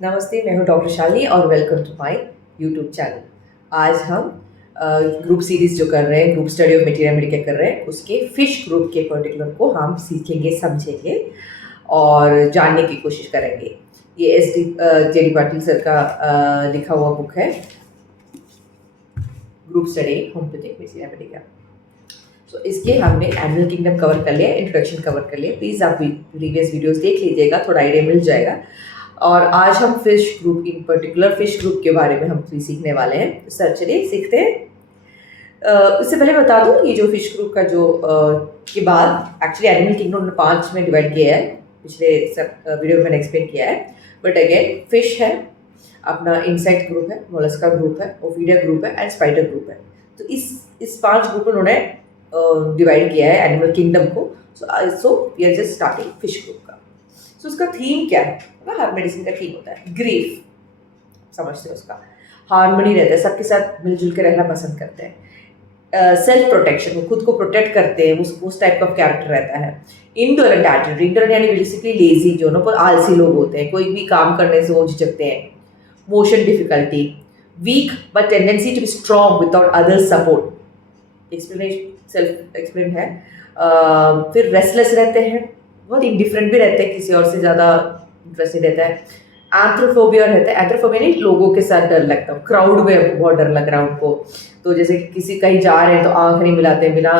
नमस्ते, मैं हूँ डॉक्टर शालिनी और welcome to my YouTube channel. आज हम ग्रुप सीरीज़ जो कर रहे हैं, group study of material medical कर रहे हैं, उसके फिश ग्रुप के पर्टिकुलर को हम सीखेंगे, समझेंगे और जानने की कोशिश करेंगे। ये जे डी पाटिल सर का लिखा हुआ बुक है, group study homeopathic material medical. तो इसके हमने एनिमल किंगडम कवर कर लिया, इंट्रोडक्शन कवर कर लिया। प्लीज़ आप प्रीवियस वीडियोस देख लीजिएगा, थोड़ा आइडिया मिल जाएगा। और आज हम फिश ग्रुप, इन पर्टिकुलर फिश ग्रुप के बारे में हम सीखने वाले हैं। तो सर चलिए सीखते हैं। इससे पहले बता दूं, ये जो फिश ग्रुप का जो के बाद एक्चुअली एनिमल किंगडम ने 5 में डिवाइड किया है। पिछले सब वीडियो में मैंने एक्सप्लेन किया है, बट अगेन फिश है, अपना इंसेक्ट ग्रुप है, मोलस्का ग्रुप है, ओफिडिया ग्रुप है एंड स्पाइडर ग्रुप है। तो इस 5 ग्रुप में उन्होंने डिवाइड किया है एनिमल किंगडम को। So we are just starting fish group का। सो उसका थीम क्या है ना, हर मेडिसिन का थीम होता है ग्रीफ, समझते हैं उसका। हार्मनी रहता है, सबके साथ मिलजुल के रहना पसंद करते हैं। सेल्फ प्रोटेक्शन, वो खुद को प्रोटेक्ट करते हैं, उस टाइप का कैरेक्टर रहता है। इंडोलेंट एटीट्यूड, इंडोलेंट यानी बेसिकली लेजी, जो ना पर आलसी लोग होते हैं, कोई भी काम करने से वो झिझकते हैं। Motion difficulty, weak but tendency to be strong without other support, explanation self explain है। फिर रेस्टलेस रहते हैं, बहुत इंडिफरेंट भी रहते हैं, किसी और से ज़्यादा इंटरेस्टेड रहता है। एंथ्रोफोबिया रहता है, एंथ्रोफोबिया नहीं, लोगों के साथ डर लगता है, क्राउड में आपको बहुत डर लग रहा है उनको। तो जैसे कि किसी कहीं जा रहे हैं तो आंख नहीं मिलाते, बिना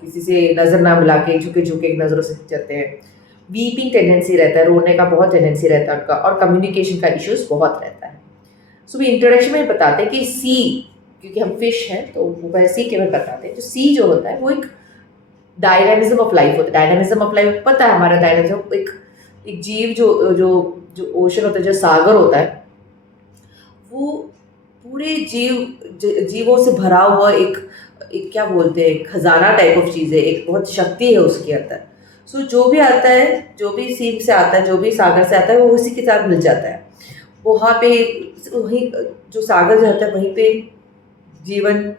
किसी से नज़र ना मिला के झुके झुके नज़रों से चलते हैं। वीपिंग टेंडेंसी रहता है, रोने का बहुत टेंडेंसी रहता है उनका, और कम्युनिकेशन का इश्यूज बहुत रहता है। सो भी इंट्रोडक्शन में बताते हैं कि सी, क्योंकि हम फिश हैं तो वो सी के में बताते हैं। जो सी जो होता है वो एक डायनामिज्म ऑफ लाइफ होता है। डायनामिज्म ऑफ लाइफ पता है हमारा डायनामिज्म, एक जीव जो जो जो ओशन होता है, जो सागर होता है, वो पूरे जीवों से भरा हुआ एक क्या बोलते हैं, खजाना टाइप ऑफ चीज़ है, एक बहुत शक्ति है उसके अंदर। सो जो भी आता है, जो भी सीप से आता है, जो भी सागर से आता है, वो उसी के साथ मिल जाता है। वहाँ पे वहीं जो सागर रहता है वहीं पे जीवन,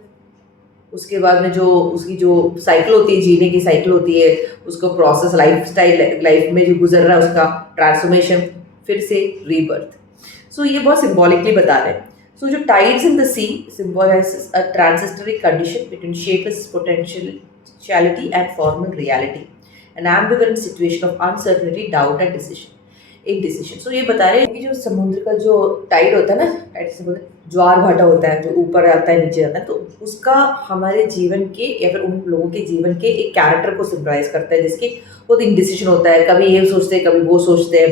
उसके बाद में जो उसकी जो साइकिल होती है, जीने की साइकिल होती है, उसको प्रोसेस, लाइफ में जो गुजर रहा है उसका ट्रांसफॉर्मेशन, फिर से रीबर्थ। सो ये बहुत सिंबॉलिकली बता रहे हैं। सो जो tides in the sea symbolises a transitory condition between shapeless potentiality and formal reality, an ambivalent situation of uncertainty, doubt and decision. So ये बता रहे हैं कि जो समुद्र का जो टाइड होता है ना, टाइड से बोलते हैं ज्वार भाटा होता है, जो ऊपर आता है नीचे आता है, तो उसका हमारे जीवन के या फिर उन लोगों के जीवन के एक कैरेक्टर को सिम्बलाइज करता है, जिसके बहुत इंडिसीजन होता है, कभी ये सोचते हैं कभी वो सोचते हैं,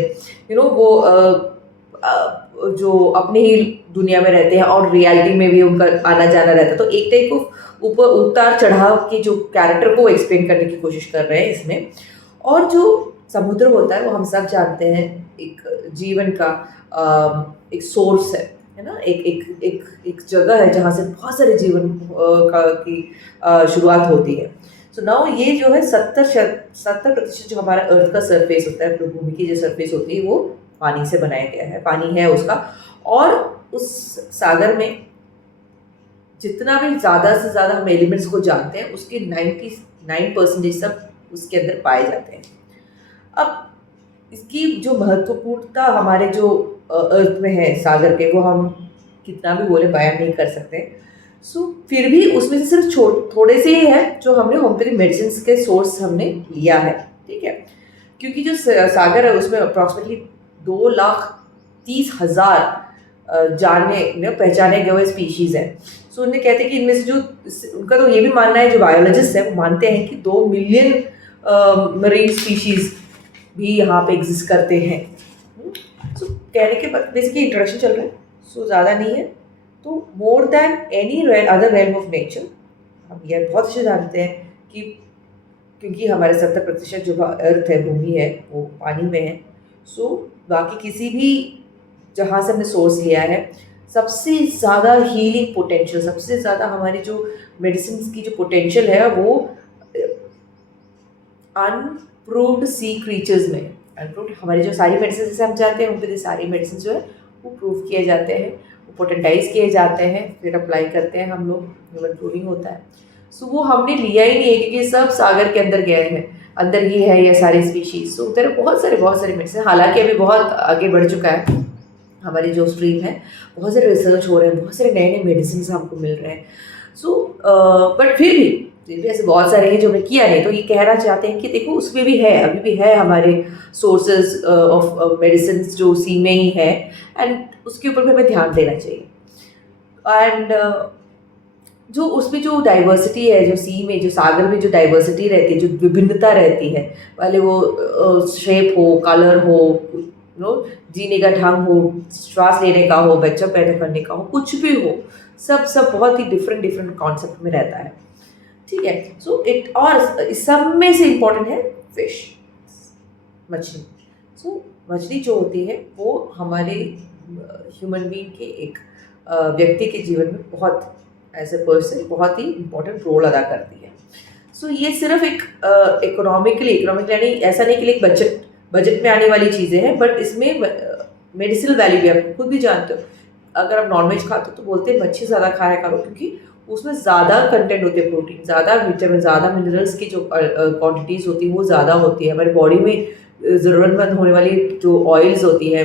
वो जो अपनी ही दुनिया में रहते हैं और रियलिटी में भी उनका आना जाना रहता है। तो एक टाइप को ऊपर उतार चढ़ाव के जो कैरेक्टर को एक्सप्लेन करने की कोशिश कर रहे हैं इसमें। और जो समुद्र होता है वो हम सब जानते हैं एक जीवन का एक सोर्स है ना, एक जगह है जहाँ से बहुत सारे जीवन की शुरुआत होती है। सो नाउ ये जो है 70% जो हमारा अर्थ का सरफेस होता है, भूमि की जो सरफेस होती है, वो पानी से बनाया गया है, पानी है उसका। और उस सागर में जितना भी ज़्यादा से ज़्यादा हम एलिमेंट्स को जानते हैं, उसके 99% सब उसके अंदर पाए जाते हैं। अब इसकी जो महत्वपूर्णता हमारे जो अर्थ में है सागर के, वो हम कितना भी बोले बयान नहीं कर सकते। सो फिर भी उसमें से सिर्फ थोड़े से ही है जो हमने होम्योपैथिक मेडिसिन के सोर्स हमने लिया है, ठीक है। क्योंकि जो सागर है उसमें अप्रॉक्सीमेटली 2,30,000 पहचाने गए हुए स्पीशीज़ हैं। सो उन्हें कहते हैं कि इनमें से जो, उनका तो ये भी मानना है, जो बायोलॉजिस्ट है वो मानते हैं कि 2 मिलियन मरीन स्पीशीज़ भी यहाँ पे एग्जिस्ट करते हैं। सो कहने के बाद बेसिकली इंट्रोडक्शन चल रहा है, सो ज़्यादा नहीं है। तो more than any other realm of nature, हम ये बहुत अच्छे जानते हैं कि क्योंकि हमारे 70% जो अर्थ है, भूमि है, वो पानी में है। सो बाकी किसी भी जहाँ से हमने सोर्स लिया है, सबसे ज़्यादा हीलिंग पोटेंशियल, सबसे ज़्यादा हमारी जो मेडिसिन की जो पोटेंशियल है वो अनप्रूव्ड सी क्रीचर्स में। अनप्रूव्ड हमारी जो सारी मेडिसिन जैसे हम जानते हैं, उन पर सारी मेडिसिन जो है वो प्रूव किए जाते हैं, वो पोटेंटाइज किए जाते हैं, फिर अप्लाई करते हैं हम लोग, ह्यूमन प्रूविंग होता है। सो वो हमने लिया ही नहीं है, क्योंकि सब सागर के अंदर गए हैं, अंदर ही है ये सारी स्पीशीज। सो उधर बहुत सारे मेडिसिन, हालांकि अभी बहुत आगे बढ़ चुका है, हमारी जो स्ट्रीम है, बहुत सारे रिसर्च हो रहे हैं, बहुत सारे नए नए मेडिसिन हमको मिल रहे हैं। सो बट फिर भी ऐसे बहुत सारे हैं जो हमें किया नहीं, तो ये कहना चाहते हैं कि देखो उसमें भी है, अभी भी है हमारे सोर्सेज ऑफ मेडिसिन जो सी में ही है, एंड उसके ऊपर भी हमें ध्यान देना चाहिए। एंड जो उसमें जो डाइवर्सिटी है, जो सी में, जो सागर में जो डाइवर्सिटी रहती है, जो विभिन्नता रहती है, भले वो शेप हो, कलर हो, नो, जीने का ढंग हो, श्वास लेने का हो, बच्चा पैदा करने का हो, कुछ भी हो, सब सब बहुत ही डिफरेंट डिफरेंट कॉन्सेप्ट में रहता है। ठीक है, सो इट, और इस सब में से इम्पोर्टेंट है फिश, मछली। सो मछली जो होती है वो हमारे ह्यूमन बीइंग के एक व्यक्ति के जीवन में बहुत, एज ए पर्सन, बहुत ही इम्पोर्टेंट रोल अदा करती है। सो ये सिर्फ एक इकोनॉमिकली यानी ऐसा नहीं कि एक बजट में आने वाली चीज़ें हैं, बट इसमें मेडिसिनल वैल्यू भी, आप खुद भी जानते हो, अगर आप नॉनवेज खाते हो तो बोलते हैं मच्छी ज़्यादा खाया करो, क्योंकि उसमें ज़्यादा कंटेंट होते हैं, प्रोटीन ज़्यादा, विटामिन ज़्यादा, मिनरल्स की जो क्वांटिटीज़ होती है वो ज़्यादा होती है। हमारी बॉडी में ज़रूरतमंद होने वाली जो ऑयल्स होती है,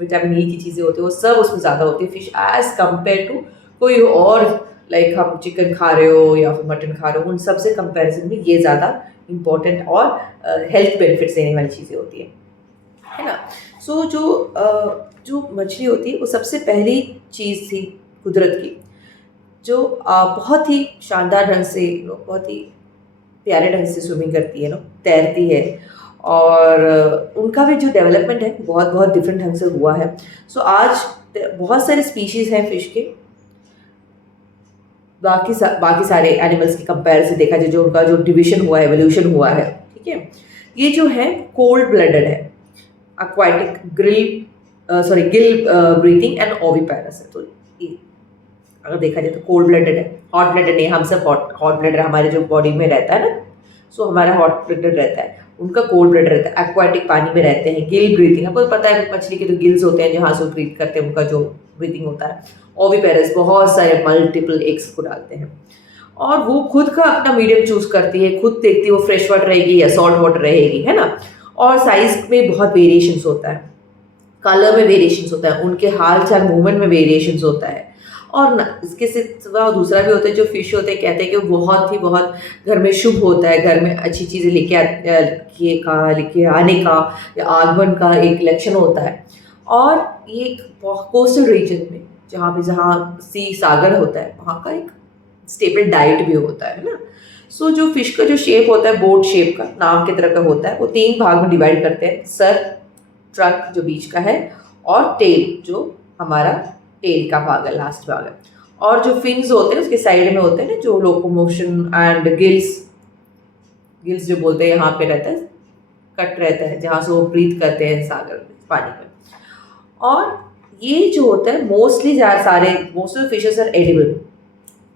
विटामिन ई की चीज़ें होती है, वो सब उसमें ज़्यादा होती है फिश एज़ कम्पेयर टू कोई और, लाइक हम चिकन खा रहे हो या फिर मटन खा रहे हो, उन सब से कंपैरिजन में ये ज़्यादा इम्पोर्टेंट और हेल्थ बेनिफिट्स देने वाली चीज़ें होती है ना। सो जो मछली होती है वो सबसे पहली चीज़ थी कुदरत की, जो बहुत ही शानदार ढंग से, बहुत ही प्यारे ढंग से स्विमिंग करती है, तैरती है, और उनका भी जो डेवलपमेंट है बहुत बहुत डिफरेंट ढंग से हुआ है। सो आज बहुत सारे स्पीशीज़ हैं फिश के, बाकी सारे एनिमल्स की कंपेयर से देखा जाए, जो उनका जो डिवीजन हुआ है, एवोल्यूशन हुआ है, ठीक है। ये जो है कोल्ड ब्लडेड है, aquatic Gill breathing and oviparous है। तो ये अगर देखा जाए तो कोल्ड ब्लडेड है, हॉट ब्लडेड नहीं, हम सब हॉट ब्लडेड हमारे जो बॉडी में रहता है ना, सो हमारा हॉट ब्लडेड रहता है, उनका कोल्ड ब्लडेड रहता है, एक्वाटिक पानी में रहते हैं, गिल ब्रीथिंग, आपको पता है मछली के जो गिल्स होते हैं जहाँ से वो ब्रीथ करते हैं, उनका जो ब्रीथिंग होता है। ओविपेरस बहुत सारे मल्टीपल एग्स को डालते हैं, और वो खुद का अपना मीडियम चूज करती है, खुद देखती है वो फ्रेश वाटर रहेगी या सॉल्ट वाटर रहेगी, है ना। और साइज में बहुत वेरिएशंस होता है, कलर में वेरिएशंस होता है, उनके हाल चाल मूवमेंट में वेरिएशंस होता है। और इसके सिवा दूसरा भी होता है, जो फिश होते हैं, कहते हैं कि वो बहुत घर में शुभ होता है, घर में अच्छी चीज़ें लेके आने का या आगमन का एक लक्षण होता है। और ये एक कोस्टल रीजन में जहाँ सी सागर होता है, वहाँ का एक स्टेपल डाइट भी होता है ना। सो जो फिश का जो शेप होता है, बोट शेप का, नाव की तरह का होता है, वो 3 भाग में डिवाइड करते हैं, सर, ट्रक जो बीच का है, और टेल जो हमारा टेल का भाग है, लास्ट भाग है। और जो फिन्स होते हैं उसके साइड में होते हैं ना, जो लोकोमोशन एंड गिल्स जो बोलते हैं, यहाँ पे रहता है, कट रहता है, जहाँ से वो ब्रीथ करते हैं सागर में, पानी में। और ये जो होता है most of fishes are edible,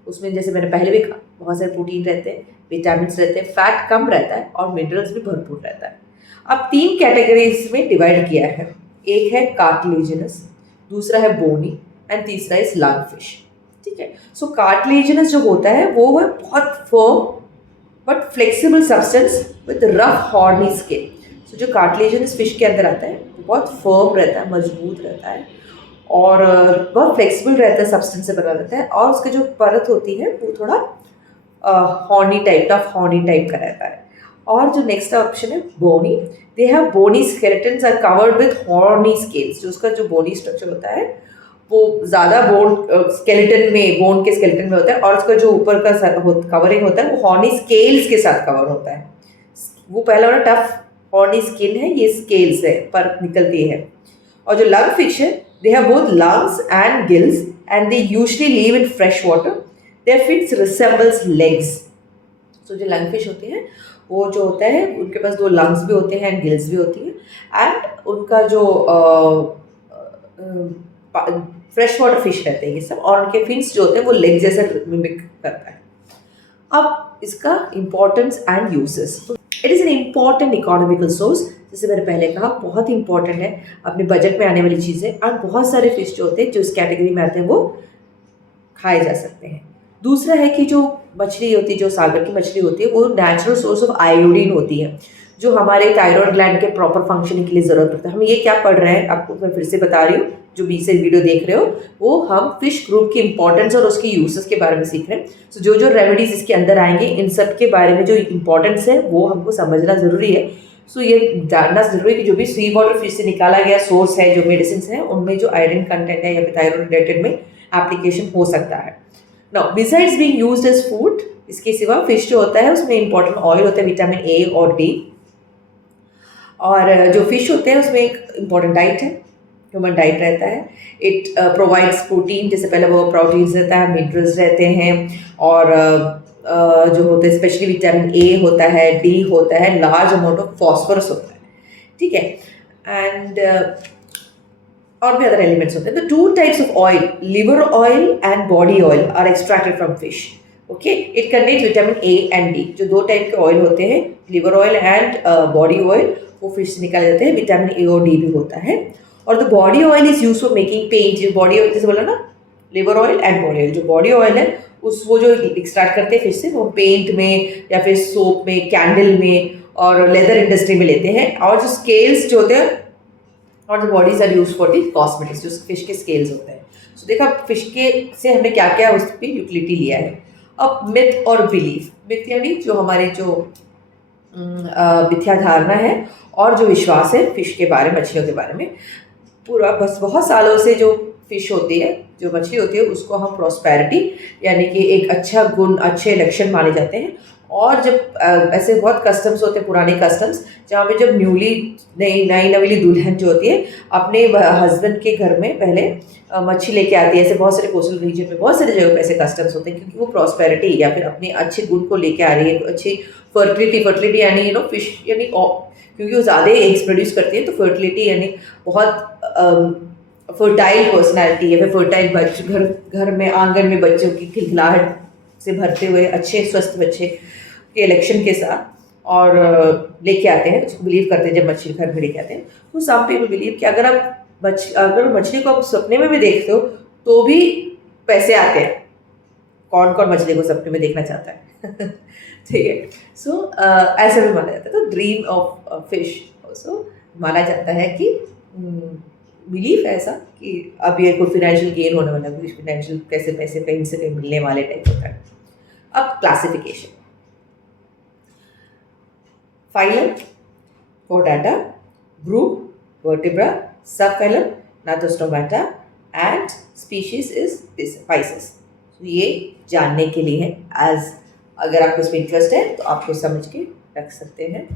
उसमें जैसे मैंने पहले भी कहा, बहुत सारे प्रोटीन रहते हैं, विटामिन रहते हैं, फैट कम रहता है, और मिनरल्स भी भरपूर रहता है। अब 3 कैटेगरीज में डिवाइड किया है, एक है कार्टिलेजिनस, दूसरा है बोनी, एंड तीसरा इज लंग फिश, ठीक है। सो कार्टिलेजिनस जो होता है वो है बहुत firm but flexible substance with rough horny skin. So जो कार्टिलेजिनस फिश के अंदर आता है वो बहुत फर्म रहता है, मजबूत रहता है, और बहुत फ्लेक्सिबल रहता है, सब्सटेंस से बना रहता है, और उसकी जो परत होती है वो थोड़ा हॉर्नी टाइप का रहता है। और जो नेक्स्ट ऑप्शन है bony, they have bony skeletons are covered with horny scales. जो उसका जो बॉडी स्ट्रक्चर होता है वो ज़्यादा बोन के स्केलेटन में होता है, और उसका जो ऊपर का कवरिंग होता है वो हॉर्नी स्केल्स के साथ कवर होता है। वो पहला वाला टफ हॉर्नी स्किन है, ये स्केल्स है, पर निकलती है। और जो लंग फिश है, they have both lungs and gills, and they usually live in fresh water. Their fins resembles legs. So जो लंग फिश होते हैं वो जो होता है उनके पास 2 लंग्स भी होते हैं एंड गिल्स भी होती हैं, एंड उनका जो फ्रेश वाटर फिश रहते हैं ये सब, और उनके फिन्स जो होते हैं वो लेग जैसा मिमिक करता है। अब इसका importance and uses, it is an important economical source, जैसे मैंने पहले कहा बहुत ही इंपॉर्टेंट है, अपने बजट में आने वाली चीज़ें, और बहुत सारे फिश जो होते हैं जो इस कैटेगरी में आते हैं वो खाए जा सकते हैं। दूसरा है कि जो मछली होती है, जो सागर की मछली होती है, वो नेचुरल सोर्स ऑफ आयोडीन होती है, जो हमारे थायराइड ग्लैंड के प्रॉपर फंक्शनिंग के लिए ज़रूरत पड़ता है। हम ये क्या पढ़ रहे हैं, आपको मैं फिर से बता रही हूँ, जो बीच से वीडियो देख रहे हो वो हम फिश ग्रुप की इंपॉर्टेंस और उसकी यूसेस के बारे में सीख रहे हैं। तो जो जो रेमेडीज इसके अंदर आएंगे, इन सब के बारे में जो इंपॉर्टेंस है वो हमको समझना ज़रूरी है। सो ये जानना ज़रूरी है कि जो भी सी वाटर फिश से निकाला गया सोर्स है, जो मेडिसिन है, उनमें जो आयरन कंटेंट है या फिर थायराइड रिलेटेड में एप्लीकेशन हो सकता है। Now besides being used as food, इसके सिवा फिश जो होता है उसमें इंपॉर्टेंट ऑयल होता है, विटामिन ए और डी। और जो फिश होते हैं उसमें एक इम्पॉर्टेंट डाइट है, ह्यूमन डाइट रहता है। इट प्रोवाइड्स प्रोटीन, जैसे पहले वो प्रोटीन्स रहता है, मिनरल्स रहते हैं, और जो होते हैं स्पेशली विटामिन ए होता है, डी होता है, लार्ज अमाउंट ऑफ फॉस्फोरस होता है, ठीक है। एंड और भी अदर एलिमेंट्स होते हैं। तो 2 types of oil, liver oil and body oil, are extracted from fish. Okay, it contains vitamin A and D. जो 2 टाइप के ऑयल होते हैं, liver oil and body oil, वो फिश से निकाले जाते हैं। विटामिन ए और डी भी होता है। और the body oil is use for making paint. जो बॉडी ऑयल जैसे बोला ना, liver oil and body oil, जो बॉडी ऑयल है उस वो जो एक्सट्रैक्ट करते हैं फिश से, वो पेंट में या फिर सोप में, कैंडल में और लेदर इंडस्ट्री में लेते हैं। और जो स्केल्स जो होते हैं और the bodies are use for the cosmetics, जो फिश के स्केल्स होते हैं। सो देखा फिश के से हमने क्या क्या उस पर यूटिलिटी लिया है। अब मिथ और बिलीफ, मिथ यानी जो हमारे जो मिथ्या धारणा है और जो विश्वास है फिश के बारे में, मछलियों के बारे में। पूरा बस बहुत सालों से जो फिश होती है, जो मछली होती है, उसको हम प्रॉस्पेरिटी यानी कि एक अच्छा गुण, अच्छे लक्षण माने जाते हैं। और जब ऐसे बहुत कस्टम्स होते हैं, पुराने कस्टम्स, जहाँ पे जब नई नवीली दुल्हन जो होती है अपने हस्बैंड के घर में पहले मच्छी लेके आती है। ऐसे बहुत सारे कोस्टल रीजन में बहुत सारी जगह पे ऐसे कस्टम्स होते हैं, क्योंकि वो प्रॉस्पेरिटी या फिर अपने अच्छे गुण को लेके आ रही है, अच्छी फर्टिलिटी यानी फिश यानी क्योंकि वो ज़्यादा एग्स प्रोड्यूस करती है, तो फर्टिलिटी यानी बहुत फर्टाइल पर्सनैलिटी या फिर फर्टाइल घर में आंगन में बच्चों की खिलखिलाहट से भरते हुए अच्छे स्वस्थ बच्चे के इलेक्शन के साथ और लेके आते हैं, उसको बिलीव करते हैं जब मछली घर में लेके आते हैं। तो सम पीपल बिलीव कि अगर मछली को आप सपने में भी देखते हो तो भी पैसे आते हैं। कौन कौन मछली को सपने में देखना चाहता है ठीक है। सो ऐसा भी माना जाता है। तो ड्रीम ऑफ फिश ऑल्सो माना जाता है कि बिलीफ ऐसा कि अब ये कोई फिनेंशियल गेन होने वाला है, फिनेंशियल कैसे पैसे कहीं से कहीं मिलने वाले टाइप होता है। अब classification, phylum, Chordata, group, Vertebrata, sub phylum, Gnathostomata and species is Pisces. ये जानने के लिए है, एज अगर आपको इसमें इंटरेस्ट है तो आपको समझ के रख सकते हैं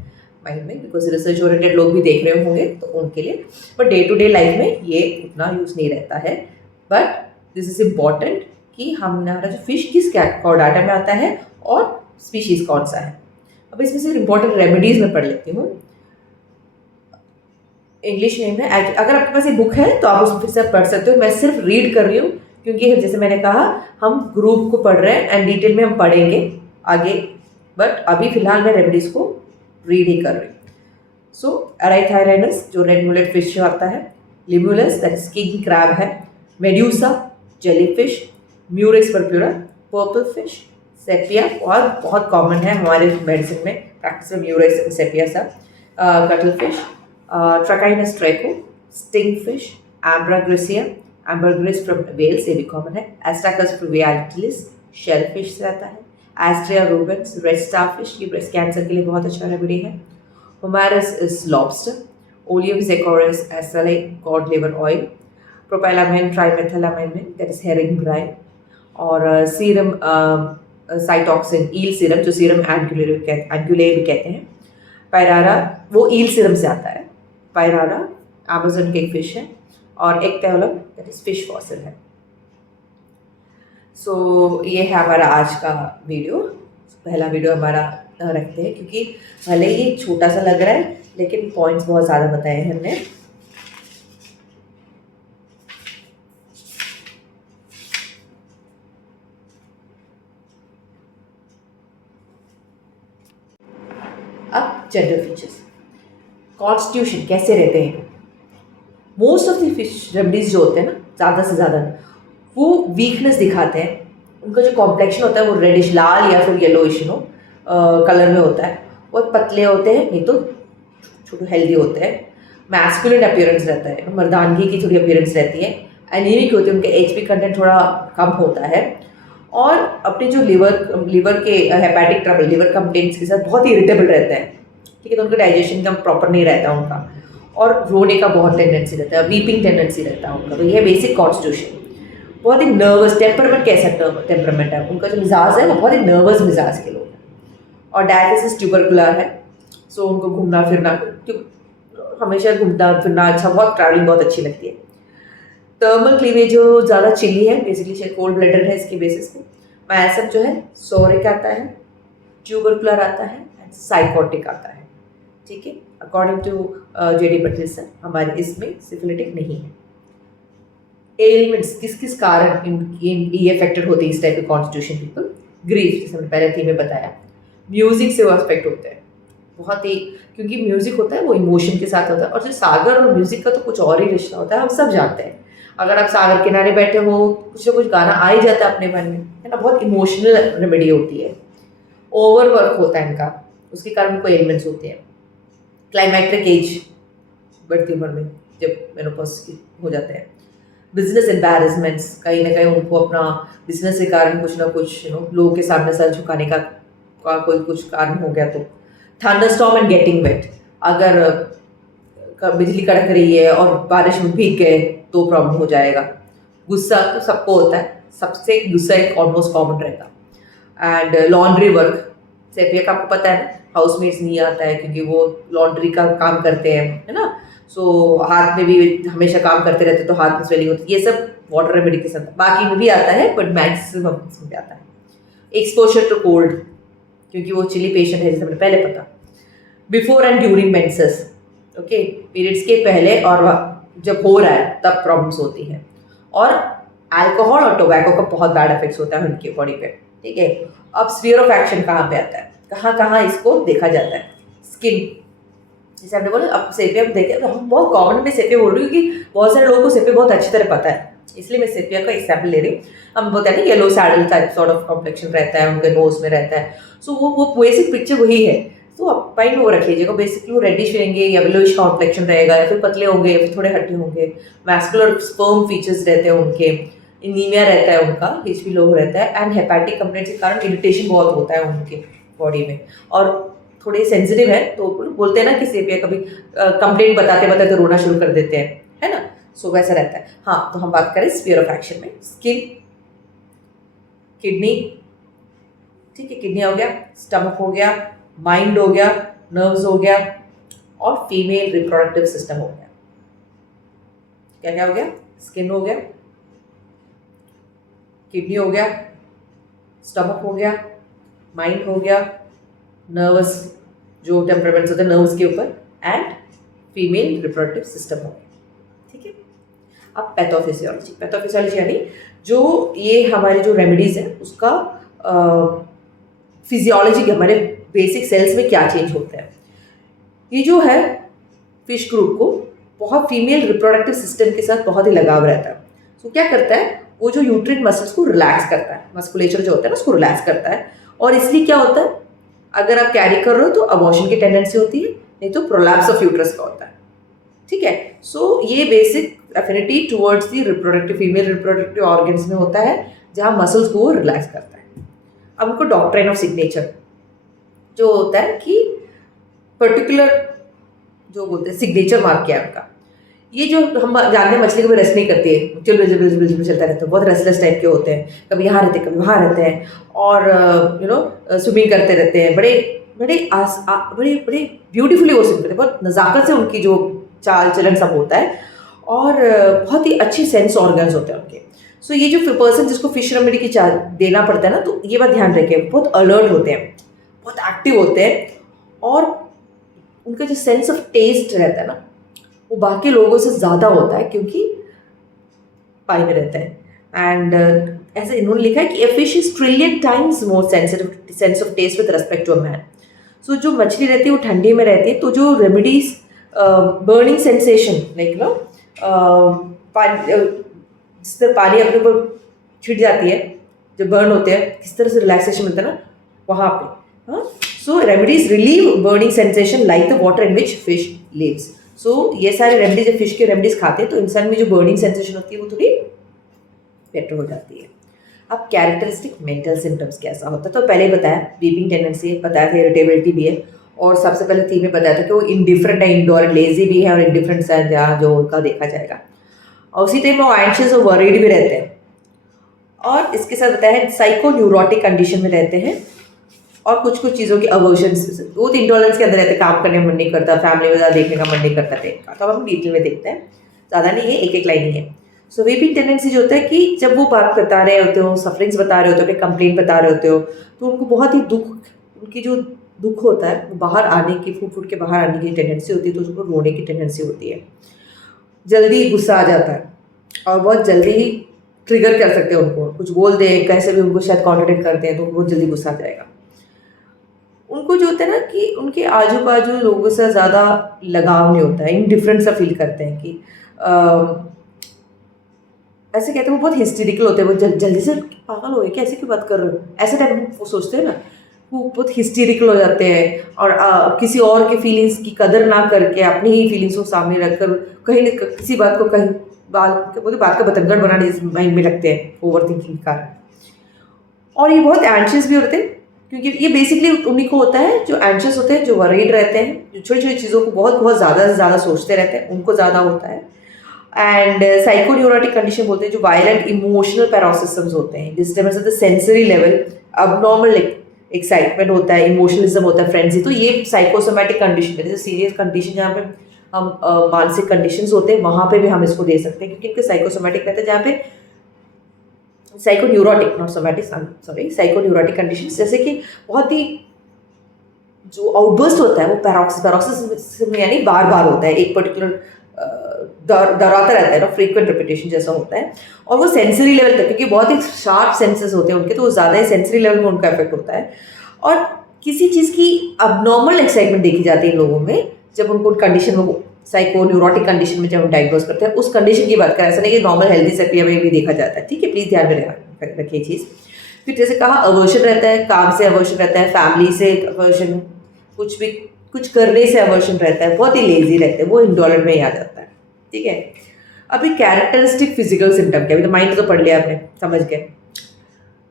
माइंड में, बिकॉज रिसर्च ओरिएंटेड लोग भी देख रहे होंगे तो उनके लिए। But day to day life में ये उतना यूज़ नहीं रहता है। बट दिस इज इम्पॉर्टेंट कि हमारा जो फिश किस चौडाटा में आता है और स्पीशीज कौन सा है। अब इसमें से इम्पॉर्टेंट रेमेडीज में पढ़ लेती हूँ। इंग्लिश नेम है, अगर आपके पास ये बुक है तो आप उसमें फिर से पढ़ सकते हो। मैं सिर्फ रीड कर रही हूँ क्योंकि जैसे मैंने कहा हम ग्रुप को पढ़ रहे हैं एंड डिटेल में हम पढ़ेंगे आगे, बट अभी फिलहाल मैं रेमेडीज को रीड ही कर रही हूँ। सो एराइथाइराइनस जो रेड मुलेट फिश जो आता है, Limulus that is king crab है, Medusa jellyfish, Murex purpurea purple fish, Sepia और बहुत कॉमन है हमारे मेडिसिन में प्रैक्टिस में, म्यूरेक्स एंड सेपिया सब, cuttlefish, Trachinus draco, sting fish, ambra grisea, ambergris from whales, ये भी कॉमन है, एस्टाकस फ्लुवियाटिलिस शेल फिश से आता है, Asterias rubens red starfish, ये ब्रेस्ट कैंसर के लिए बहुत अच्छा रेमेडी है, Homarus is lobster, oleum jecoris aselli cod liver oil, propylamine trimethylamine that is herring brine, और सीरम साइटॉक्सिन ईल सीरम जो सीरम एंगुलेर भी कहते हैं, पायरारा वो ईल सीरम से आता है, पायरारा अमेज़न की एक फिश है, और एक्टेलम दैट इज फिश फॉसिल है। सो ये है हमारा आज का वीडियो, पहला वीडियो हमारा रखते हैं क्योंकि भले ही छोटा सा लग रहा है लेकिन पॉइंट्स बहुत ज़्यादा बताए हैं हमने। अब जनरल फीचर्स, कॉन्स्टिट्यूशन कैसे रहते हैं। Most of the fish remedies जो होते हैं ना, ज़्यादा से ज़्यादा वो वीकनेस दिखाते हैं। उनका जो कॉम्प्लेक्शन होता है वो रेडिश लाल या फिर येलोइश कलर में होता है, बहुत पतले होते हैं, नहीं तो छोटे हेल्दी होते हैं, मैस्कुलिन अपीयरेंस रहता है, मर्दानगी की थोड़ी अपीयरेंस रहती है, एनीमिक होते हैं, उनके एचपी कंटेंट थोड़ा कम होता है, और अपने जो लिवर के हेपेटिक ट्रबल, लिवर कंप्लेंट्स के साथ बहुत ही इरिटेबल रहते हैं, ठीक है, तो उनका डाइजेशन का प्रॉपर नहीं रहता उनका, और रोने का बहुत टेंडेंसी रहता है, वीपिंग टेंडेंसी रहता है उनका। तो ये बेसिक कॉन्स्टिट्यूशन। बहुत ही नर्वस टेम्परमेंट, कैसा टेम्परमेंट है उनका, जो मिजाज है वो बहुत ही नर्वस मिजाज के लोग हैं। और डायलिसिस ट्यूबरकुलर है, सो उनको घूमना फिरना, हमेशा घूमना फिरना अच्छा, बहुत ट्रैवलिंग बहुत अच्छी लगती है। थर्मल क्लीवेज जो ज़्यादा चिली है, बेसिकली शायद कोल्ड ब्लडेड है इसके बेसिस पे। मैसम जो है सोरिक आता है, ट्यूबरकुलर आता है, एंड साइकोटिक आता है, ठीक है। According to JD Patel sir, हमारे इसमें सिफिलिटिक नहीं है। एलिमेंट्स किस किस कारण ये अफेक्टेड होते हैं इस टाइप के कॉन्स्टिट्यूशन पीपल। ग्रीफ, जैसे हमने पहले थीम में बताया, म्यूजिक से वो अफेक्ट होते हैं बहुत ही, क्योंकि म्यूजिक होता है वो इमोशन के साथ होता है, और जो सागर और म्यूजिक का तो कुछ और ही रिश्ता होता है, हम सब जानते हैं। अगर आप सागर किनारे बैठे हो, कुछ ना कुछ गाना आ ही जाता है अपने मन में, है ना, बहुत इमोशनल रेमेडी होती है। ओवरवर्क होता है इनका, उसके कारण उनको एलिमेंट्स होते हैं। क्लाइमेट्रिक एज, बढ़ती उम्र में जब मेनोपॉज हो जाते हैं। बिजनेस एम्बैरेसमेंट्स, कहीं ना कहीं उनको अपना बिजनेस के कारण कुछ ना कुछ लोगों के सामने सर झुकाने का कोई कुछ कारण हो गया तो। थंडरस्टॉर्म एंड गेटिंग वेट, अगर बिजली कड़क रही है और बारिश में भीग गए तो प्रॉब्लम हो जाएगा। गुस्सा तो सबको होता है, सबसे गुस्सा एक ऑलमोस्ट कॉमन रहता। एंड लॉन्ड्री वर्क, सेपिया का आपको पता है ना, हाउसमेट्स नहीं आता है क्योंकि वो लॉन्ड्री का काम करते हैं, है ना, सो हाथ में भी हमेशा काम करते रहते तो हाथ में स्वेलिंग होती है, ये सब वाटर रेमेडी के साथ बाकी में भी आता है, बट मैक्सिमम इसमें आता है। एक्सपोजर टू कोल्ड, क्योंकि वो चिली पेशेंट है, जैसे हमने पहले पता। Before and during menses, okay, periods के पहले और जब हो रहा है तब प्रॉब्लम्स होती हैं। और अल्कोहल और टोबैको का बहुत बैड इफेक्ट्स होता है उनके बॉडी पे, ठीक है। अब स्फीयर ऑफ एक्शन कहाँ पे आता है, कहाँ कहाँ इसको देखा जाता है। स्किन, जैसे हमने बोला, अब सेपिया देखे तो हम बहुत कॉमन में सेपिया बोल रही हूँ क्योंकि बहुत सारे लोगों को सेपिया बहुत अच्छी तरह पता है, इसलिए मैं सेपिया का एग्जाम्पल ले रही हूँ। हम बोलते हैं ना yellow saddle type sort of complexion रहता है, उनके नोज में रहता है, सो वो बेसिक पिक्चर वही है। तो आप माइंड में वो रख लीजिएगा, बेसिकली वो रेडिश रहेंगे या येलोइश कॉम्प्लेक्शन रहेगा, या फिर पतले होंगे या फिर थोड़े हट्टे होंगे। मैस्कुलर स्पर्म फीचर्स रहते हैं उनके, एनीमिया रहता है उनका, एचपी लो रहता है, एंड हेपेटिक कंप्लेंट्स के कारण इरिटेशन बहुत होता है उनके बॉडी में, और थोड़े सेंसिटिव है, तो बोलते हैं ना कि सेपिया कभी कंप्लेंट बताते बताते रोना शुरू कर देते हैं, है ना, सो वैसा रहता है। हाँ, तो हम बात करें स्फीयर ऑफ एक्शन में, स्किन, किडनी, ठीक है, किडनी हो गया, स्टमक हो गया, माइंड हो गया, नर्व्स हो गया, और फीमेल रिप्रोडक्टिव सिस्टम हो गया। क्या क्या हो गया, स्किन हो गया, किडनी हो गया, स्टमक हो गया, माइंड हो गया, नर्वस जो टेम्परामेंट्स होते हैं नर्व्स के ऊपर, एंड फीमेल रिप्रोडक्टिव सिस्टम हो गया, ठीक है। अब पैथोफिजियोलॉजी, पैथोफिजियोलॉजी यानी जो ये हमारे जो रेमेडीज है उसका फिजियोलॉजी के, हमारे बेसिक सेल्स में क्या चेंज होता है। ये जो है फिश ग्रुप को बहुत फीमेल रिप्रोडक्टिव सिस्टम के साथ बहुत ही लगाव रहता है। तो क्या करता है, वो जो यूट्रिन मसल्स को रिलैक्स करता है, मस्कुलेचर जो होता है ना उसको रिलैक्स करता है, और इसलिए क्या होता है, अगर आप कैरी कर रहे हो तो अबॉर्शन की टेंडेंसी होती है, नहीं तो प्रोलैप्स ऑफ यूट्रस का होता है, ठीक है। सो ये basic affinity towards the reproductive, female reproductive organs में होता है, जहाँ मसल्स को रिलैक्स करता है। अब उनको डॉक्ट्राइन ऑफ सिग्नेचर जो होता है कि पर्टिकुलर जो बोलते हैं सिग्नेचर मार्क क्या है उनका। ये जो हम जानते हैं मछली कभी रेस्ट नहीं करती है, चलता रहता है, बहुत रेस्टलेस टाइप के होते हैं, कभी यहाँ रहते हैं कभी वहाँ रहते हैं, और स्विमिंग करते रहते हैं, बड़े बड़े बड़े बड़े ब्यूटीफुली वो स्विम करते हैं, बहुत नज़ाकत से उनकी जो चाल चलन सब होता है, और बहुत ही अच्छे सेंस ऑर्गन्स होते हैं उनके। सो ये जो पर्सन जिसको फिश रेमेडी की चाल देना पड़ता है ना, तो ये बात ध्यान रखें, बहुत अलर्ट होते हैं, बहुत एक्टिव होते हैं, और उनका जो सेंस ऑफ टेस्ट रहता है ना वो बाकी लोगों से ज़्यादा होता है, क्योंकि पानी में रहता है। एंड ऐसे इन्होंने लिखा है कि a fish is trillion times more sensitive sense of taste with respect to a man. So जो मछली रहती है वो ठंडी में रहती है, तो जो रेमेडीज बर्निंग सेंसेशन लाइक जिस तरह पानी अपने ऊपर छिट जाती है, जब बर्न होते हैं किस तरह से रिलैक्सेशन मिलता है ना वहाँ पे। हाँ, so remedies relieve burning sensation like the water in which fish lives. So ये सारे रेमेडीज, जब फिश के रेमेडीज खाते हैं तो इंसान में जो बर्निंग सेंसेशन होती है वो थोड़ी बेटर हो जाती है। अब कैरेक्टरिस्टिक मेंटल सिम्टम्स कैसा होता है, तो पहले ही बताया वीपिंग टेंडेंसी है, बताया था इरिटेबिलिटी भी है, और सबसे पहले थीम में बताया था कि वो इंडिफरेंट है, इंडोर लेजी भी है, और इंडिफरेंट है जहाँ जो उनका देखा जाएगा। और उसी टाइम वो एंशियस और वरीड भी रहते हैं, और इसके साथ बताया है साइको न्यूरोटिक कंडीशन में रहते हैं, और कुछ कुछ चीज़ों की अवर्जन्स, वो तो इंटॉलरेंस के अंदर रहते हैं, काम करने में मन नहीं करता, फैमिली में ज़्यादा देखने का मन नहीं करता टाइप का। तो अब हम डिटेल में देखते हैं, ज़्यादा नहीं है, एक एक लाइन ही है। सो वीपिंग टेंडेंसी जो होता है कि जब वो बात बता रहे होते हो, सफरिंग्स बता रहे होते हो, कंप्लेंट बता रहे होते हो, तो उनको बहुत ही दुख, उनकी जो दुख होता है वो बाहर आने की, फूट फूट के बाहर आने की टेंडेंसी होती है, तो उसको रोने की टेंडेंसी होती है। जल्दी गुस्सा आ जाता है, और बहुत जल्दी ही ट्रिगर कर सकते हैं उनको, कुछ बोल दें, कैसे भी उनको शायद कॉन्ट्रडिक्ट करते हैं तो बहुत जल्दी गुस्सा आ जाएगा। उनको जो होता है ना कि उनके आजू बाजू लोगों से ज़्यादा लगाव नहीं होता है, इंडिफरेंट सा फील करते हैं कि ऐसे कहते हैं वो बहुत हिस्टेरिकल होते हैं, वो जल्दी से पागल हो गए क्या, ऐसे क्यों बात कर रहे हो, ऐसे टाइप में वो सोचते हैं ना, वो बहुत हिस्टेरिकल हो जाते हैं, और किसी और के फीलिंग्स की कदर ना करके अपनी ही फीलिंग्स को सामने रखकर कहीं न किसी बात को कहीं बात का बतंगड़ बनाने माइंड में लगते हैं ओवर थिंकिंग के कारण। और ये बहुत एंशियस भी होते हैं, क्योंकि ये बेसिकली उन्हीं को होता है जो एंशियस होते हैं, जो वरीड रहते हैं, जो छोटी छोटी चीज़ों को बहुत बहुत ज़्यादा से ज़्यादा सोचते रहते हैं, उनको ज़्यादा होता है। एंड साइकोन्यूरोटिक कंडीशन बोलते हैं जो वायलेंट इमोशनल पैरोसिस्टम्स होते हैं, disturbance at the sensory level, abnormal excitement होता है, इमोशनलिज्म होता है, फ्रेंजी, तो ये साइकोसोमैटिक कंडीशन है, जैसे सीरियस कंडीशन जहाँ पे हम मानसिक कंडीशंस होते हैं वहाँ पे भी हम इसको दे सकते हैं, क्योंकि इनके साइकोसोमैटिक रहते हैं, जहाँ पे साइकोन्यूरोटिक, नॉट सोमैटिक, सॉरी, साइकोन्यूरोटिक कंडीशंस, जैसे कि बहुत ही जो आउटबर्स्ट होता है वो पैरोक्सिस में यानी बार बार होता है, एक पर्टिकुलर दोहराता रहता है ना, फ्रीक्वेंट रिपीटेशन जैसा होता है, और वो सेंसरी लेवल तक, क्योंकि बहुत ही शार्प सेंसेस होते हैं उनके, तो वो ज़्यादा ही सेंसरी लेवल में उनका इफेक्ट होता है। और किसी चीज़ की अबनॉर्मल एक्साइटमेंट देखी जाती है इन लोगों में जब उनको कंडीशन में, साइकोन्यूरोटिक कंडीशन में जब हम डायग्नोज करते हैं, उस कंडीशन की बात करें, ऐसा नहीं कि नॉर्मल हेल्दी सेपिया में भी देखा जाता है, ठीक है, प्लीज़ ध्यान में रखिए चीज़। फिर जैसे कहा अवर्शन रहता है, काम से अवर्शन रहता है, फैमिली से अवर्शन, कुछ भी कुछ करने से अवर्शन रहता है, बहुत ही लेजी रहते हैं, वो इंडोलेंट में ही आ जाता है, ठीक है। अभी कैरेक्टरिस्टिक फिजिकल सिम्टम क्या, अभी तो माइंड तो पढ़ लिया आपने, समझ गए,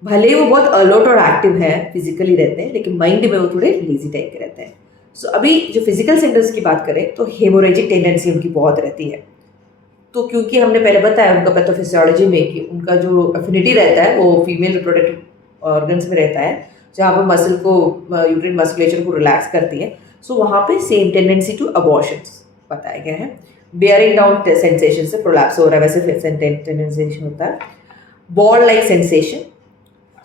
भले ही वो बहुत अलर्ट और एक्टिव है, फिजिकली रहते हैं, लेकिन माइंड में वो थोड़े लेजी टाइप के रहते हैं। सो अभी जो फिजिकल सिम्टम्स की बात करें तो हेमोरेजिक टेंडेंसी उनकी बहुत रहती है, तो क्योंकि हमने पहले बताया उनका पैथोफिजियोलॉजी में कि उनका जो अफिनिटी रहता है वो फीमेल रिप्रोडक्टिव ऑर्गन्स में रहता है, जहाँ पर मसल को, यूट्राइन मस्कुलेचर को रिलैक्स करती है, सो वहाँ पे सेम टेंडेंसी टू अबॉर्शंस बताया गया है। बियरिंग डाउन सेंसेशन से प्रोलैप्स हो रहा है, वैसे टेंडेंसी होता है। बॉल लाइक सेंसेशन,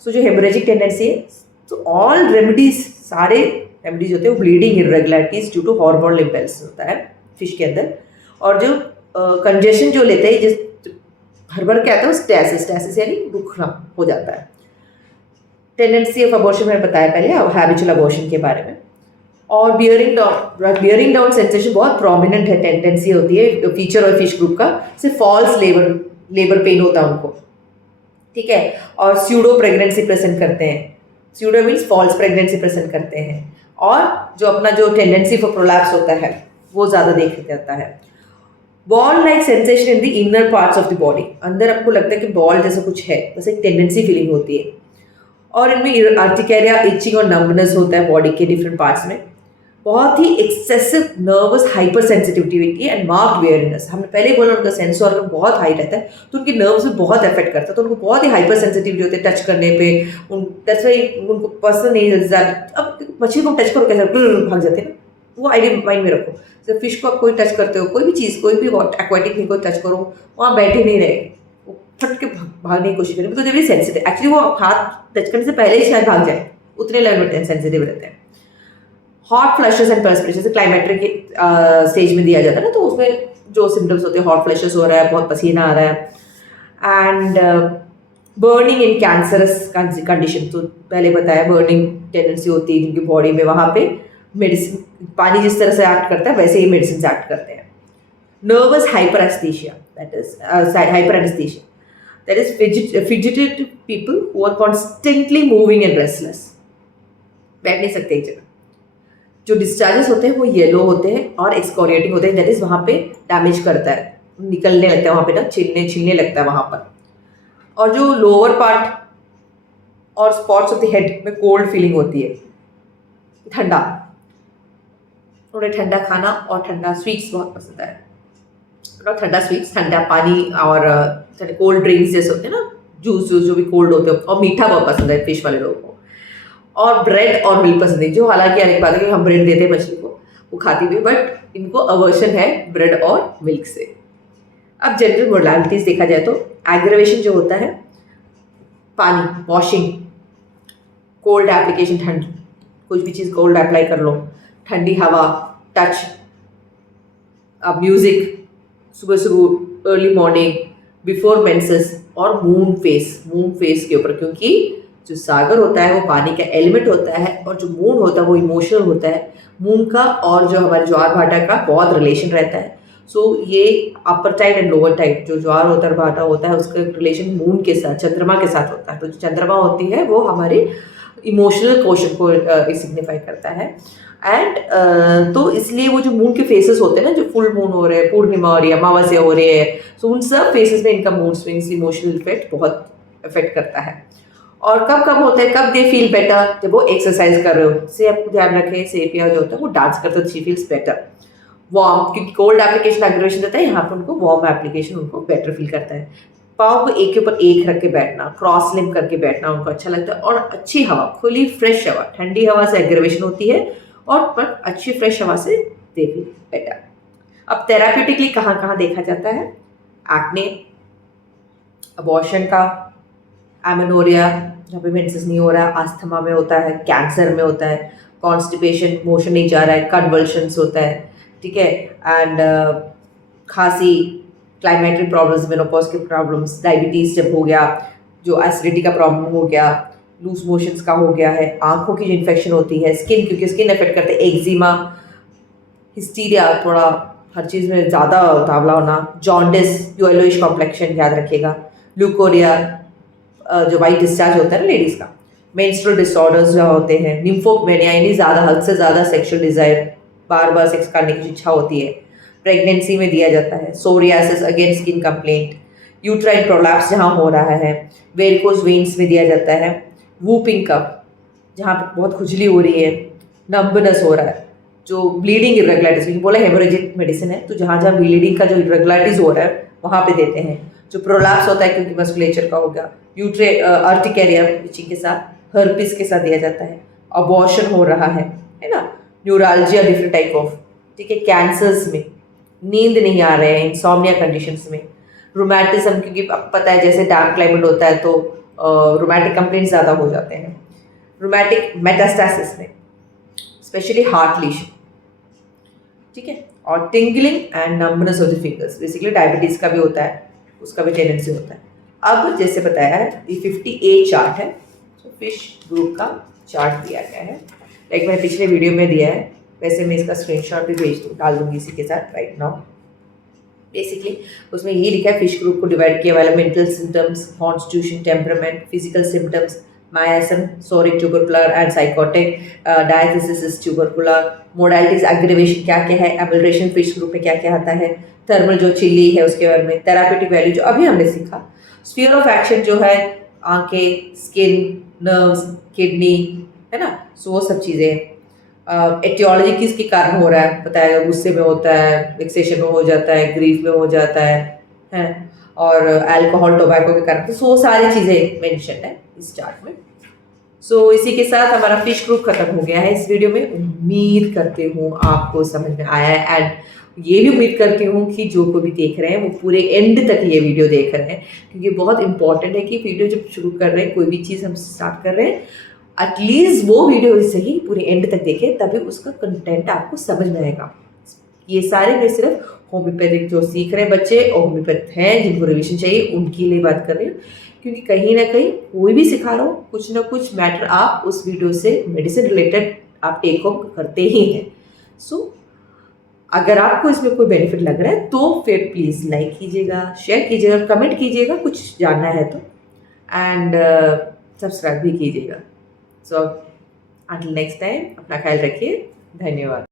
सो जो हेमोरेजिक टेंडेंसी है, तो ऑल रेमेडीज, सारे रेमेडीज होते हैं वो bleeding irregularities due to hormonal impulse होता है फिश के अंदर, और जो कंजेशन जो लेते हैं, जिस हर बार क्या आता है स्टैसिस यानी रुकना हो जाता है। टेंडेंसी ऑफ अबॉर्शन मैंने बताया पहले, हैबिचुअल अबॉर्शन के बारे में। और बियरिंग डाउन सेंसेशन बहुत प्रोमिनेंट है, टेंडेंसी होती है फीचर और फिश ग्रुप का, सिर्फ फॉल्स लेबर पेन होता है उनको, ठीक है। और स्यूडो प्रेगनेंसी प्रेजेंट करते हैं, pseudo means false pregnancy present करते हैं, और जो अपना जो टेंडेंसी फॉर प्रोलैप्स होता है वो ज़्यादा देखा जाता है। Ball like sensation in the inner parts of the body, अंदर आपको लगता है कि बॉल जैसा कुछ है, जैसे एक टेंडेंसी फीलिंग होती है। और इनमें आर्टिकेरिया, इचिंग और नंबनेस होता है बॉडी के डिफरेंट पार्ट्स में। बहुत ही excessive nervous hypersensitivity and marked awareness, हमने पहले ही बोला उनका सेंस ऑर्गन बहुत हाई रहता है, तो उनके नर्व्स में बहुत इफेक्ट करता है, तो उनको बहुत ही हाइपर सेंसिटिविटी होती है टच करने पे, दैट्स व्हाई उनको पसंद नहीं है। अब मछली को टच करो कैसे भाग जाते हैं ना, वो आइडिया माइंड में रखो। जब फिश को आप कोई टच करते हो, कोई भी चीज़, कोई भी एक्वाटिक थिंग को टच करो, वहाँ बैठे नहीं रहेगी, वो फट के भागने की कोशिश करेंगे, तो वेरी सेंसिटिव, एक्चुअली वो हाथ टच करने से पहले ही शायद भाग जाए, उतने लेवल में सेंसिटिव रहते हैं। हॉट फ्लशेस एंड पर्सपिरेशन, जैसे क्लाइमेट्रिक स्टेज में दिया जाता है ना, तो उसमें जो सिम्टम्स होते हैं, हॉट फ्लशेस हो रहा है, बहुत पसीना आ रहा है, and burning in cancerous condition, तो पहले बताया बर्निंग टेंडेंसी होती है क्योंकि बॉडी में, वहाँ पे मेडिसिन, पानी जिस तरह से एक्ट करता है वैसे ही मेडिसिन एक्ट करते हैं। Nervous hyperaesthesia, that is hyperaesthesia, that is fidgeted people who are constantly moving and restless, बैठ नहीं सकते एक जगह, जो डिस्चार्जेस होते हैं वो येलो होते हैं और एक्सकोरिएटिंग होते हैं, दैट इज वहाँ पे डैमेज करता है, निकलने लगता है वहाँ पे ना, छिलने लगता है वहाँ पर। और जो लोअर पार्ट और स्पॉट्स ऑफ द हेड में कोल्ड फीलिंग होती है, ठंडा, उन्हें ठंडा खाना और ठंडा स्वीट्स बहुत पसंद है, ठंडा स्वीट्स, ठंडा पानी और कोल्ड ड्रिंक्स जैसे होते हैं ना, जूस जो भी कोल्ड होते हैं, और मीठा बहुत पसंद है फिश वाले लोगों को, और ब्रेड और मिल्क पसंद है, जो हालांकि अलग बात है कि हम ब्रेड देते हैं मछली को, वो खाती भी है, बट इनको अवर्शन है ब्रेड और मिल्क से। अब जनरल मोडालिटीज देखा जाए तो एग्रेवेशन जो होता है, पानी, वॉशिंग, कोल्ड एप्लीकेशन, ठंड, कुछ भी चीज़ कोल्ड अप्लाई कर लो, ठंडी हवा, टच, अब म्यूजिक, सुबह सुबह अर्ली मॉर्निंग, बिफोर मेंसेस, और मून फेस के ऊपर, क्योंकि जो सागर होता है वो पानी का एलिमेंट होता है और जो मून होता है वो इमोशनल होता है। मून का और जो हमारे ज्वार भाटा का बहुत रिलेशन रहता है। सो ये अपर टाइड एंड लोअर टाइड, जो ज्वार होता है भाटा होता है, उसका रिलेशन मून के साथ, चंद्रमा के साथ होता है। तो जो चंद्रमा होती है वो हमारे इमोशनल क्वेश्चन को सिग्निफाई करता है। एंड तो इसलिए वो जो मून के फेसेस होते हैं ना, जो फुल मून हो रहे हैं, पूर्णिमा हो रही है, अमावस्या हो रही है, सो उन सब फेसेस में इनका मूड स्विंग्स, इमोशनल इफेक्ट बहुत इफेक्ट करता है। और कब कब होता है, कब दे फील बेटर, जब वो एक्सरसाइज कर रहे हो। से आपको ध्यान रखें, सेपिया जो होता है वो डांस करता है, शी फील्स बेटर। वार्म, क्योंकि कोल्ड एप्लीकेशन एग्रेवेशन रहता है, यहाँ पर उनको वार्म एप्लीकेशन उनको बेटर फील करता है। पाँव को एक के ऊपर एक रख के बैठना, क्रॉस लिम करके बैठना उनको अच्छा लगता है। और अच्छी हवा, खुली फ्रेश हवा, ठंडी हवा से एग्रेवेशन होती है, और पर अच्छी फ्रेश हवा से दे फील बेटर। अब थेराप्यूटिकली कहाँ कहाँ देखा जाता है, एक्ने, अबॉर्शन का, एमेनोरिया जहाँ पे मेंसेस नहीं हो रहा है, आस्थमा में होता है, कैंसर में होता है, कॉन्स्टिपेशन, मोशन नहीं जा रहा है, कन्वल्शंस होता है, ठीक है, एंड खांसी, क्लाइमेटिक प्रॉब्लम्स, मेनोपॉज के प्रॉब्लम्स, डायबिटीज़ जब हो गया, जो एसिडिटी का प्रॉब्लम हो गया, लूज मोशंस का हो गया है, आंखों की जो इन्फेक्शन होती है, स्किन, क्योंकि स्किन अफेक्ट करते हैं, एक्जिमा, हिस्टीरिया, थोड़ा हर चीज़ में ज़्यादा उतावला होना, जॉन्डिस, जो येलोइश कॉम्प्लेक्शन याद रखेगा, ल्यूकोरिया, जो वाइट डिस्चार्ज होता है ना लेडीज़ का, मेंस्ट्रुअल डिसऑर्डर्स जो होते हैं, निम्फोमेनिया, यानी ज़्यादा हद से ज़्यादा सेक्सुअल डिज़ायर, बार बार सेक्स करने की इच्छा होती है, प्रेगनेंसी में दिया जाता है, psoriasis, again skin complaint, uterine prolapse जहाँ हो रहा है, वेरिकोज वेन्स में दिया जाता है, वूपिंग कफ, जहाँ पे बहुत खुजली हो रही है, नंबनेस हो रहा है, जो ब्लीडिंग इरेगुलरिटीज, बोला हेमोरेजिक मेडिसिन है, तो जहाँ जहाँ ब्लीडिंग का जो इरेगुलरिटीज हो रहा है वहाँ पे देते हैं। जो प्रोलैप्स होता है क्योंकि मस्कुलेचर का हो गया, अर्टिकेरिया इचिंग के साथ, हर्पिस के साथ दिया जाता है, अबॉर्शन हो रहा है ना, न्यूरालजिया डिफरेंट टाइप ऑफ, ठीक है, कैंसर्स में, नींद नहीं आ रहे हैं, इंसोम्निया कंडीशंस में, रोमैटिज्म, क्योंकि अब पता है जैसे डैम क्लाइमेट होता है तो रोमैटिक कंप्लेंट्स ज़्यादा हो जाते हैं, रोमैटिक मेटास्टासिस में, स्पेशली हार्ट लीशन, ठीक है, और tingling and numbness of the fingers, basically diabetes का भी होता है, उसका भी टेंडेंसी होता है। अब जैसे बताया है ये 50A चार्ट है, तो फिश ग्रुप का चार्ट दिया गया है, लाइक मैंने पिछले वीडियो में दिया है, वैसे मैं इसका स्क्रीनशॉट भी डाल दूंगी इसी के साथ राइट नाउ। बेसिकली उसमें ये लिखा है, फिश ग्रुप को डिवाइड किया वाला mental symptoms, constitution, temperament, physical symptoms, miasm, psoric, tubercular and sycotic, diathesis, tubercular, modalities, aggravation क्या क्या है, एमिलरेशन फिश ग्रुप में क्या क्या आता है, थर्मल जो चिली है उसके बारे में, थेरापेटिक वैल्यू जो अभी हमने सीखा, स्फीयर ऑफ एक्शन जो है आंखें, स्किन, नर्व्स, किडनी, है ना, सो वो सब चीज़ें। एटियोलॉजी किसके कारण हो रहा है बताया, गुस्से में होता है, फिक्सेशन में हो जाता है, ग्रीफ में हो जाता है, और अल्कोहल, टोबैको के कारण, तो सो सारी चीज़ें मेंशन है इस चार्ट में। सो इसी के साथ हमारा फिश ग्रुप खत्म हो गया है इस वीडियो में। उम्मीद करती हूँ आपको समझ में आया है, एंड ये भी उम्मीद करती हूँ कि जो कोई भी देख रहे हैं वो पूरे एंड तक ये वीडियो देख रहे हैं, क्योंकि बहुत इंपॉर्टेंट है कि वीडियो जब शुरू कर रहे हैं, कोई भी चीज़ हम स्टार्ट कर रहे हैं, एटलीस्ट वो वीडियो से ही पूरे एंड तक देखें, तभी उसका कंटेंट आपको समझ में आएगा। ये सारे मैं सिर्फ होम्योपैथिक जो सीख रहे हैं बच्चे और होम्योपैथ हैं जिनको रिविजन चाहिए उनके लिए बात कर रही हूँ, क्योंकि कहीं ना कहीं कोई भी सिखा रहा हूँ, कुछ ना कुछ मैटर आप उस वीडियो से मेडिसिन रिलेटेड आप टेक होम करते ही हैं। सो अगर आपको इसमें कोई बेनिफिट लग रहा है तो फिर प्लीज़ लाइक कीजिएगा, शेयर कीजिएगा, कमेंट कीजिएगा कुछ जानना है तो, एंड सब्सक्राइब भी कीजिएगा। सो अंटिल नेक्स्ट टाइम अपना ख्याल रखिए। धन्यवाद।